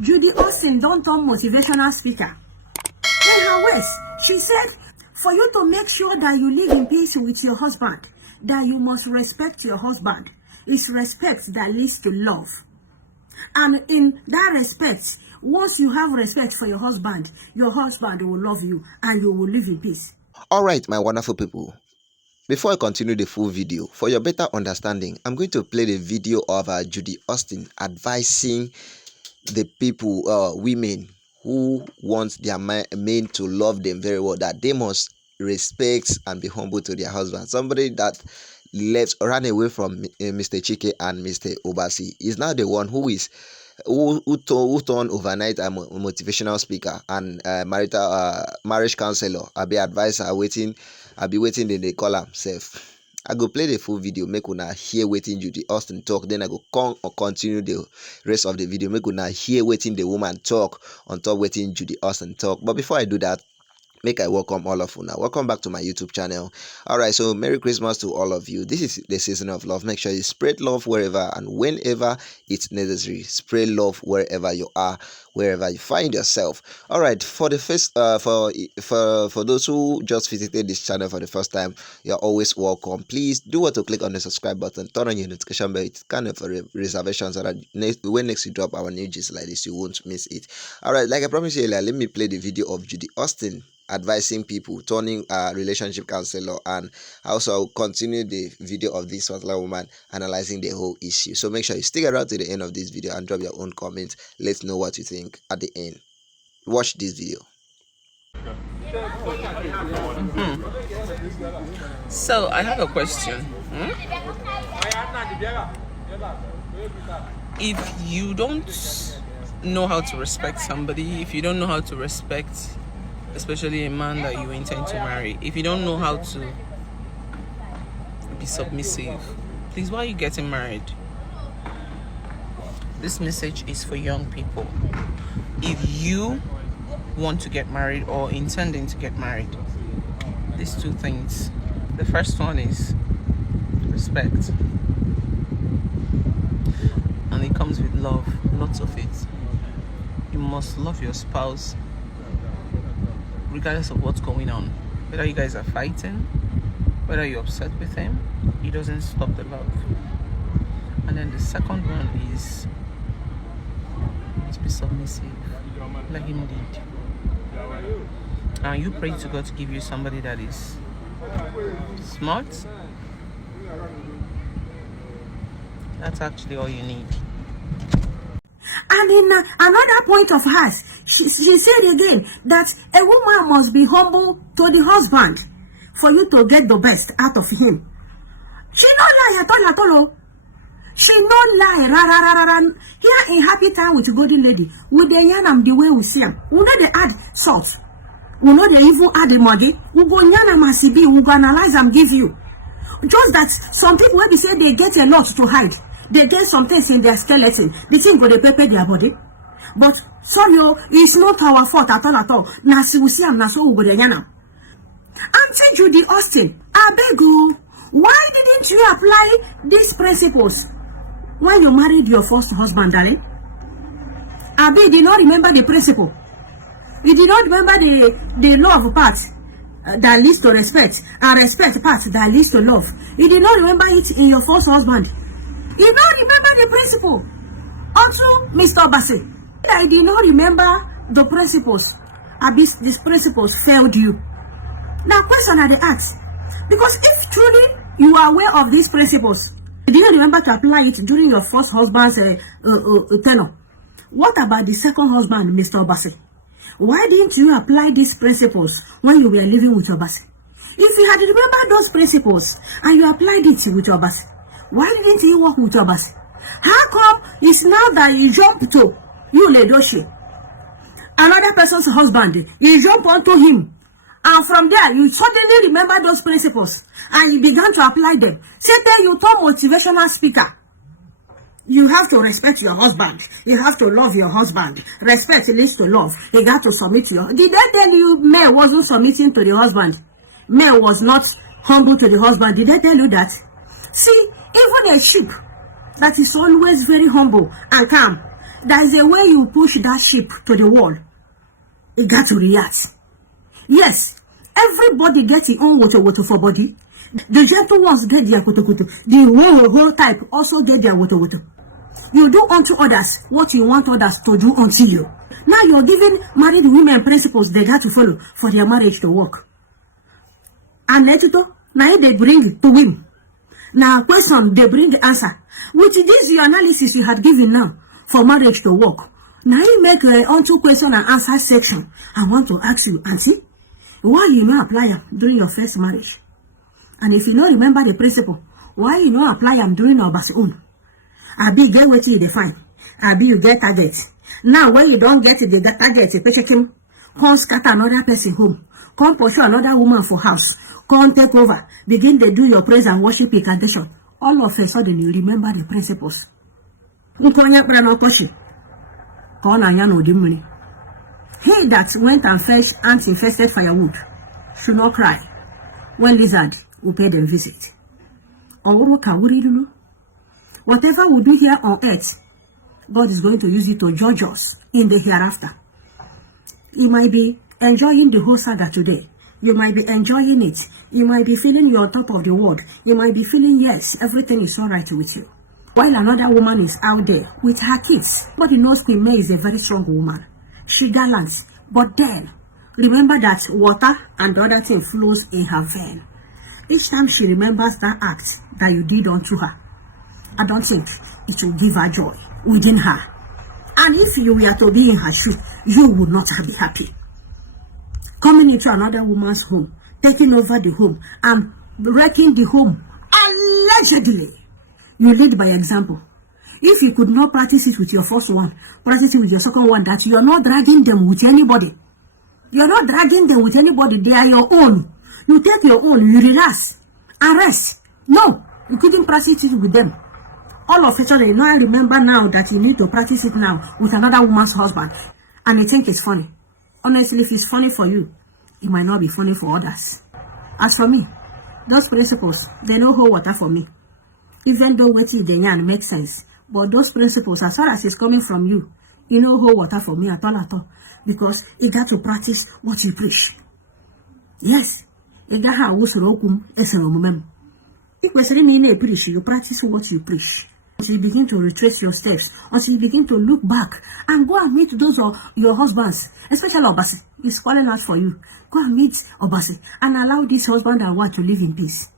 Judy Austin don't turn motivational speaker. In her words, she said, for you to make sure that you live in peace with your husband, that you must respect your husband. It's respect that leads to love. And in that respect, once you have respect for your husband will love you and you will live in peace. All right, my wonderful people. Before I continue the full video, for your better understanding, I'm going to play the video of Judy Austin advising the people, women who want their men to love them very well, that they must respect and be humble to their husband. Somebody that ran away from Mr. Chike and Mr. Obasi is now the one who turned overnight a motivational speaker and marriage counselor. I'll be advisor waiting. I'll be waiting then they call himself. I go play the full video, make una hear waiting Judy Austin talk, then I go continue the rest of the video, make una hear waiting the woman talk on top waiting Judy Austin talk. But before I do that, make I welcome all of you now. Welcome back to my YouTube channel. Alright, so Merry Christmas to all of you. This is the season of love. Make sure you spread love wherever and whenever it's necessary. Spread love wherever you are, wherever you find yourself. Alright, for the first for those who just visited this channel for the first time, you're always welcome. Please do what to click on the subscribe button, turn on your notification bell. It's kind of a reservation so that when next we drop our new gist like this, you won't miss it. Alright, like I promised you earlier, let me play the video of Judy Austin advising people, turning a relationship counselor, and also I'll continue the video of this particular woman analyzing the whole issue. So make sure you stick around to the end of this video and drop your own comment. Let's know what you think at the end. Watch this video. So I have a question. If you don't know how to respect somebody, if you don't know how to respect especially a man that you intend to marry, if you don't know how to be submissive, please, why are you getting married? This message is for young people. If you want to get married or intending to get married, these two things. The first one is respect, and it comes with love, lots of it. You must love your spouse regardless of what's going on. Whether you guys are fighting, whether you're upset with him, it doesn't stop the love. And then the second one is be submissive, let him lead. And you pray to God to give you somebody that is smart. That's actually all you need. And in another point of hers, she said again that a woman must be humble to the husband for you to get the best out of him. She don't lie at all. She don't lie. Here in Happy Time with Golden Lady, with the yanam the way we see them, we know they add salt. We know they even add the money. We go yanam masibi, we go analyze and give you. Just that some people when they say they get a lot to hide, they get some things in their skeleton. They think they prepare their body. But sorry, it's not our fault at all. Nasi we see am so we go yanam. Auntie Judy Austin, I beg you, why didn't you apply these principles when you married your first husband, darling? Abi did not remember the principle. You did not remember the love part that leads to respect, and respect part that leads to love. You did not remember it in your first husband. You did not remember the principle. Also, Mr. Obasi, I did not remember the principles. Abi, these principles failed you. Now, question I ask, because if truly you are aware of these principles, you didn't remember to apply it during your first husband's tenure. What about the second husband, Mr. Obasi? Why didn't you apply these principles when you were living with Obasi? If you had remembered those principles and you applied it with Obasi, why didn't you work with Obasi? How come it's now that you jump to you, Ledoshi, another person's husband, you jump onto him, and from there you suddenly remember those principles and you began to apply them? Say that you turn motivational speaker. You have to respect your husband. You have to love your husband. Respect leads to love. You got to submit to your... Did I tell you Mel wasn't submitting to the husband? Mel was not humble to the husband. Did I tell you that? See, even a sheep that is always very humble and calm, There is a way you push that ship to the wall. It got to react. Yes, everybody gets his own water for body. The gentle ones get their kutu. The whole type also get their water. You do unto others what you want others to do unto you. Now you're giving married women principles they got to follow for their marriage to work. And let it go. Now they bring to win. Now question, they bring the answer. With this your analysis you had given now for marriage to work. Now you make onto question and answer section. I want to ask you, Auntie, why you not apply them during your first marriage? And if you don't remember the principle, why you not apply them during your own? Abi get what you define. Abi you get target. Now when you don't get the target, you check him, come scatter another person home, come pursue another woman for house, come take over, begin to do your praise and worship incantation. All of a sudden you remember the principles. He that went and fetched ant-infested firewood should not cry when lizard will pay them visit. Whatever we do here on earth, God is going to use it to judge us in the hereafter. You might be enjoying the whole saga today. You might be enjoying it. You might be feeling you're on top of the world. You might be feeling, yes, everything is all right with you. While another woman is out there with her kids. But you know Queen May is a very strong woman. She gallant. But then, remember that water and the other thing flows in her vein. Each time she remembers that act that you did unto her, I don't think it will give her joy within her. And if you were to be in her shoes, you would not be happy. Coming into another woman's home, taking over the home, and wrecking the home, allegedly. You lead by example. If you could not practice it with your first one, practice it with your second one, that you're not dragging them with anybody. You're not dragging them with anybody. They are your own. You take your own, you relax, and rest. No, you couldn't practice it with them. All of a sudden, you now remember now that you need to practice it now with another woman's husband. And you think it's funny. Honestly, if it's funny for you, it might not be funny for others. As for me, those principles, they don't hold water for me. Even though what you get makes sense. But those principles, as far as it's coming from you, you know hold water for me at all. Because you got to practice what you preach. Yes. You got how you practice what you preach. Until you begin to retrace your steps, until you begin to look back and go and meet those of your husbands, especially Obasi. He's calling out for you. Go and meet Obasi and allow this husband and wife to live in peace.